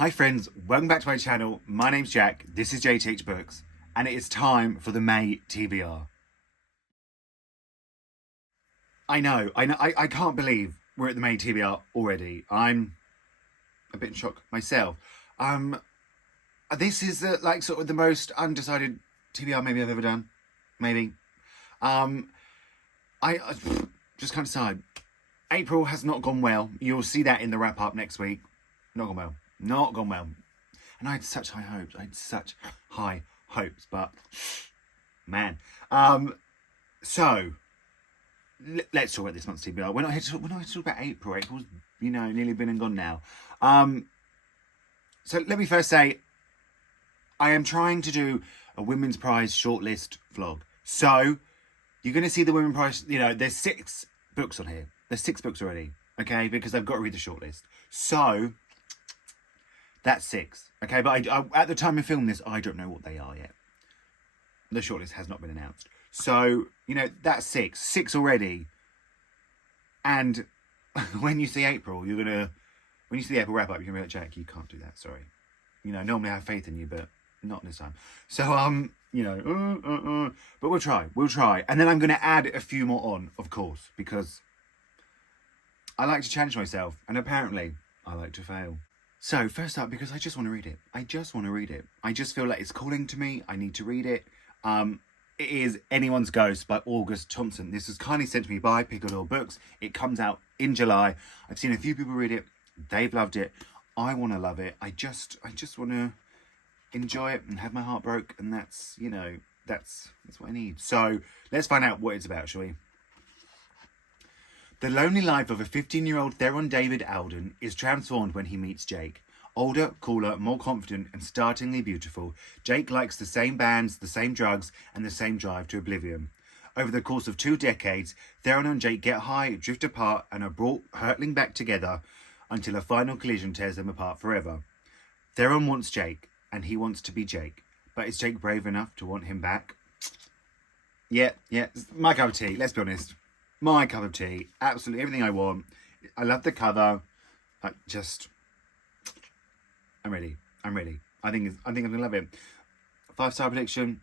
Hi friends, welcome back to my channel. My name's Jack, this is Jthbooks, and it is time for the May TBR. I know, I can't believe we're at the May TBR already. I'm a bit in shock myself. This is like sort of the most undecided TBR maybe I've ever done. Maybe. I just can't decide. April has not gone well. You'll see that in the wrap up next week. Not gone well. Not gone well. And I had such high hopes. But man. So let's talk about this month's TBR. We're not here to talk about April. April's, nearly been and gone now. So let me first say, I am trying to do a Women's Prize shortlist vlog. So you're going to see the Women's Prize, there's 6 books on here. There's 6 books already, okay? Because I've got to read the shortlist. So that's 6, okay? But I at the time of filming this, I don't know what they are yet. The shortlist has not been announced. So, that's 6. 6 already. And when you see April, when you see the April wrap up, you're going to be like, Jack, you can't do that, sorry. Normally I have faith in you, but not this time. So, but we'll try. And then I'm going to add a few more on, of course, because I like to challenge myself, and apparently I like to fail. So, first up, because I just want to read it. I just feel like it's calling to me. I need to read it. It is Anyone's Ghost by August Thompson. This was kindly sent to me by Pickled Books. It comes out in July. I've seen a few people read it. They've loved it. I want to love it. I just want to enjoy it and have my heart broke. And that's, that's what I need. So, let's find out what it's about, shall we? The lonely life of a 15-year-old Theron David Alden is transformed when he meets Jake. Older, cooler, more confident, and startlingly beautiful, Jake likes the same bands, the same drugs, and the same drive to oblivion. Over the course of 2 decades, Theron and Jake get high, drift apart, and are brought hurtling back together until a final collision tears them apart forever. Theron wants Jake, and he wants to be Jake. But is Jake brave enough to want him back? Yeah, my cup of tea, let's be honest. My cup of tea. Absolutely everything I want. I love the cover. I'm ready. I think I'm gonna love it. 5-star prediction.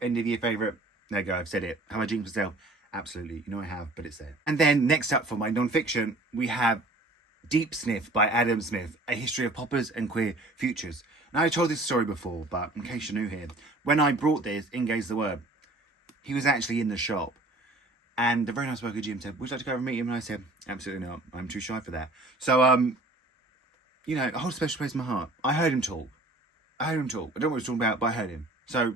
End of year favourite. There you go, I've said it. Have I jinxed myself? Absolutely. I have, but it's there. And then next up for my non-fiction, we have Deep Sniff by Adam Smith, A History of Poppers and Queer Futures. Now, I told this story before, but in case you're new here, when I brought this, Ingaze the Word, he was actually in the shop. And the very nice worker Jim said, would you like to go over and meet him? And I said, absolutely not. I'm too shy for that. So, I hold a special place in my heart. I heard him talk. I don't know what he was talking about, but I heard him. So,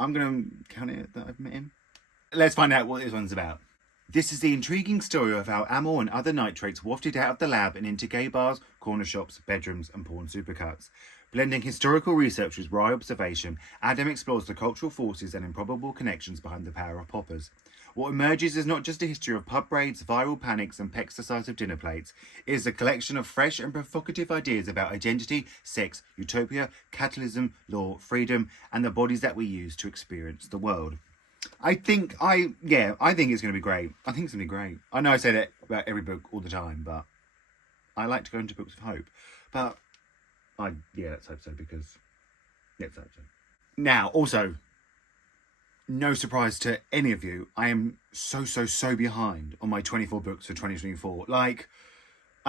I'm going to count it that I've met him. Let's find out what this one's about. This is the intriguing story of how amyl and other nitrates wafted out of the lab and into gay bars, corner shops, bedrooms, and porn supercuts. Blending historical research with wry observation, Adam explores the cultural forces and improbable connections behind the power of poppers. What emerges is not just a history of pub raids, viral panics, and pecks the size of dinner plates. It is a collection of fresh and provocative ideas about identity, sex, utopia, capitalism, law, freedom, and the bodies that we use to experience the world. I think it's going to be great. I think it's going to be great. I know I say that about every book all the time, but I like to go into books of hope. But let's hope so, let's hope so. Now, also, no surprise to any of you, I am so behind on my 24 books for 2024. I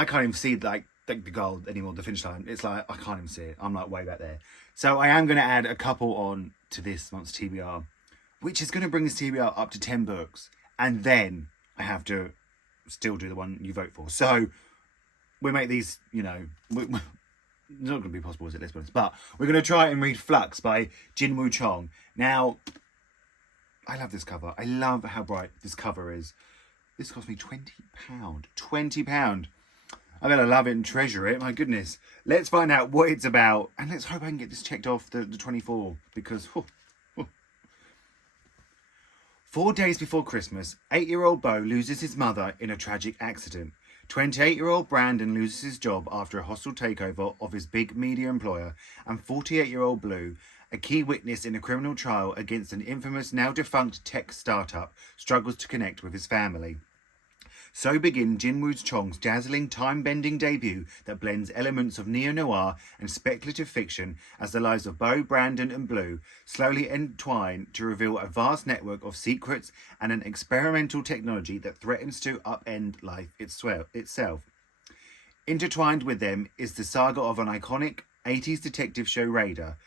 can't even see the goal anymore, the finish line. It's I can't even see it. I'm way back there. So I am going to add a couple on to this month's TBR, which is going to bring this TBR up to 10 books. And then I have to still do the one you vote for. So we make these, it's not going to be possible, is it? Let's be honest. But we're going to try and read Flux by Jinwoo Chong. Now, I love this cover. I love how bright this cover is. This cost me £20. £20. I better love it and treasure it. My goodness. Let's find out what it's about. And let's hope I can get this checked off the 24. Because, 4 days before Christmas, 8-year-old Bo loses his mother in a tragic accident. 28-year-old Brandon loses his job after a hostile takeover of his big media employer. And 48-year-old Blue, a key witness in a criminal trial against an infamous, now defunct tech startup, struggles to connect with his family. So begin Jinwoo Chong's dazzling time-bending debut that blends elements of neo-noir and speculative fiction as the lives of Bo, Brandon and Blue slowly entwine to reveal a vast network of secrets and an experimental technology that threatens to upend life itself. Intertwined with them is the saga of an iconic 80s detective show Raider,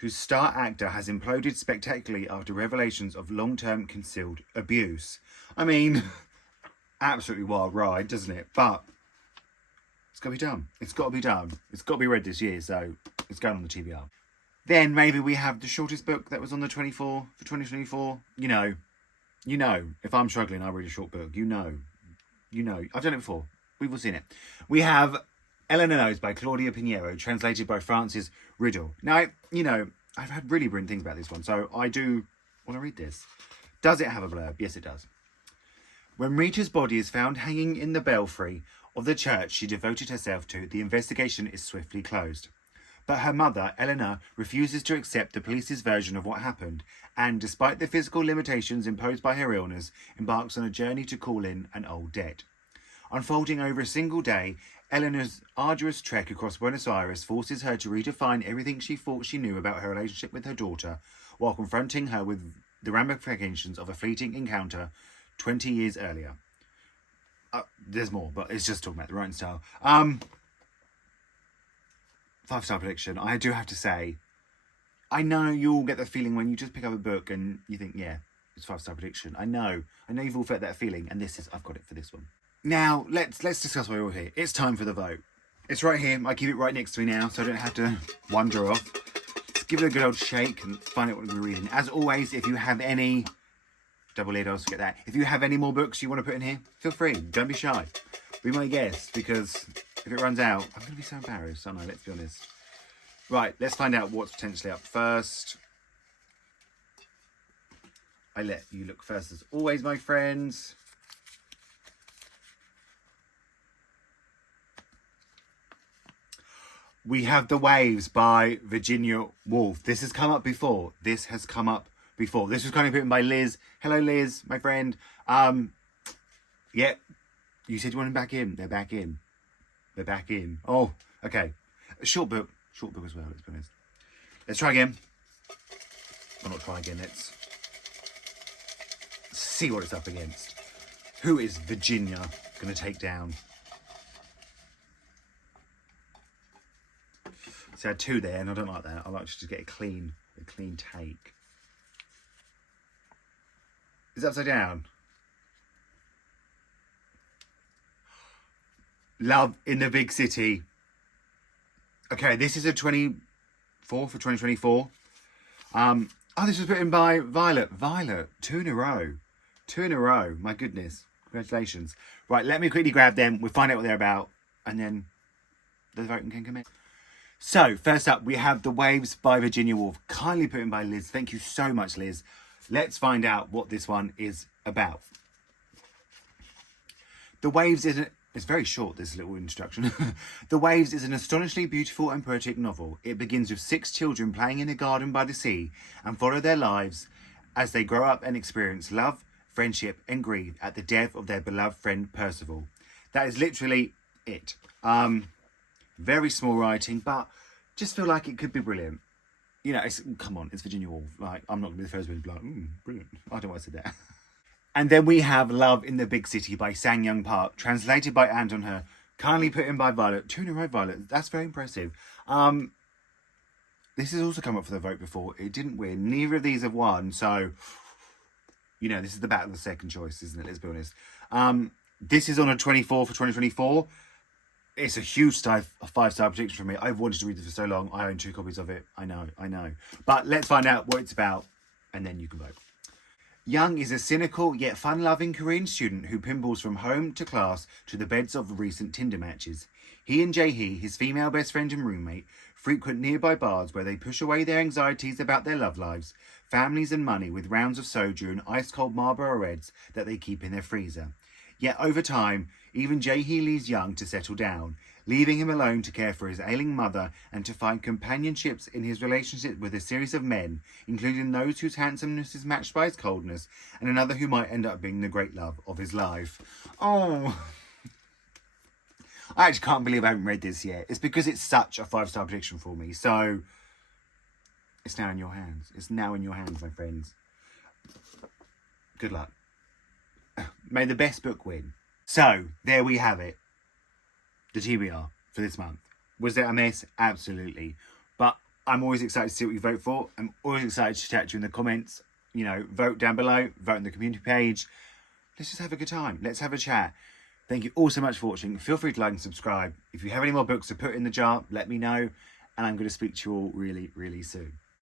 whose star actor has imploded spectacularly after revelations of long-term concealed abuse. I mean, absolutely wild ride, doesn't it? But it's got to be done. It's got to be done. It's got to be read this year, so it's going on the TBR. Then maybe we have the shortest book that was on the 24 for 2024. You know, if I'm struggling, I read a short book. You know, I've done it before. We've all seen it. We have Elena No by Claudia Pinheiro, translated by Francis Riddle. Now, I've had really brilliant things about this one, so I do want to read this. Does it have a blurb? Yes, it does. When Rita's body is found hanging in the belfry of the church she devoted herself to, the investigation is swiftly closed. But her mother, Eleanor, refuses to accept the police's version of what happened, and, despite the physical limitations imposed by her illness, embarks on a journey to call in an old debt. Unfolding over a single day, Eleanor's arduous trek across Buenos Aires forces her to redefine everything she thought she knew about her relationship with her daughter, while confronting her with the ramifications of a fleeting encounter 20 years earlier. There's more, but it's just talking about the writing style. 5-star prediction. I do have to say, I know you all get the feeling when you just pick up a book and you think, yeah, it's 5-star prediction. I know you've all felt that feeling, and I've got it for this one. Now, let's discuss why we're all here. It's time for the vote. It's right here. I keep it right next to me now, so I don't have to wander off. Let's give it a good old shake and find out what we're reading. As always, if you have any... Double lid, I also get that. If you have any more books you want to put in here, feel free. Don't be shy. Be my guest, because if it runs out, I'm going to be so embarrassed, aren't I? Let's be honest. Right, let's find out what's potentially up first. I let you look first as always, my friends. We have The Waves by Virginia Woolf. This has come up before. This was kind of written by Liz. Hello, Liz, my friend. Yeah, you said you want them back in. They're back in. Oh, okay. A short book as well, let's be honest. Let's try again. Or not try again, let's see what it's up against. Who is Virginia going to take down? So I had 2 there, and I don't like that. I like to just get a clean take. Is it upside down? Love in the Big City. Okay, this is a 24 for 2024. This was written by Violet. 2 in a row. My goodness. Congratulations. Right, let me quickly grab them. We'll find out what they're about, and then the voting can commence. So, first up, we have The Waves by Virginia Woolf. Kindly put in by Liz. Thank you so much, Liz. Let's find out what this one is about. The Waves it's very short, this little introduction. The Waves is an astonishingly beautiful and poetic novel. It begins with 6 children playing in a garden by the sea and follow their lives as they grow up and experience love, friendship and grief at the death of their beloved friend Percival. That is literally it. Very small writing, but just feel like it could be brilliant. Come on, it's Virginia Woolf. Like, I'm not going to be the first one to be like, brilliant. I don't know why I said that. And then we have Love in the Big City by Sang Young Park, translated by Anne on her, kindly put in by Violet. 2 in a row, Violet. That's very impressive. This has also come up for the vote before. It didn't win. Neither of these have won, so, this is the battle of the second choice, isn't it? Let's be honest. This is on a 24 for 2024. It's a huge 5-star prediction for me. I've wanted to read this for so long. I own 2 copies of it. I know. But let's find out what it's about, and then you can vote. Young is a cynical yet fun-loving Korean student who pinballs from home to class to the beds of recent Tinder matches. He and Jae-hee, his female best friend and roommate, frequent nearby bars where they push away their anxieties about their love lives, families and money with rounds of soju and ice-cold Marlboro Reds that they keep in their freezer. Yet over time, even Jae-hee leaves Young to settle down, leaving him alone to care for his ailing mother and to find companionships in his relationship with a series of men, including those whose handsomeness is matched by his coldness, and another who might end up being the great love of his life. Oh, I actually can't believe I haven't read this yet. It's because it's such a 5-star prediction for me. So it's now in your hands. It's now in your hands, my friends. Good luck. May the best book win. So there we have it. The TBR for this month. Was it a mess? Absolutely. But I'm always excited to see what you vote for. I'm always excited to chat to you in the comments. You know, vote down below. Vote on the community page. Let's just have a good time. Let's have a chat. Thank you all so much for watching. Feel free to like and subscribe. If you have any more books to put in the jar, let me know. And I'm going to speak to you all really, really soon.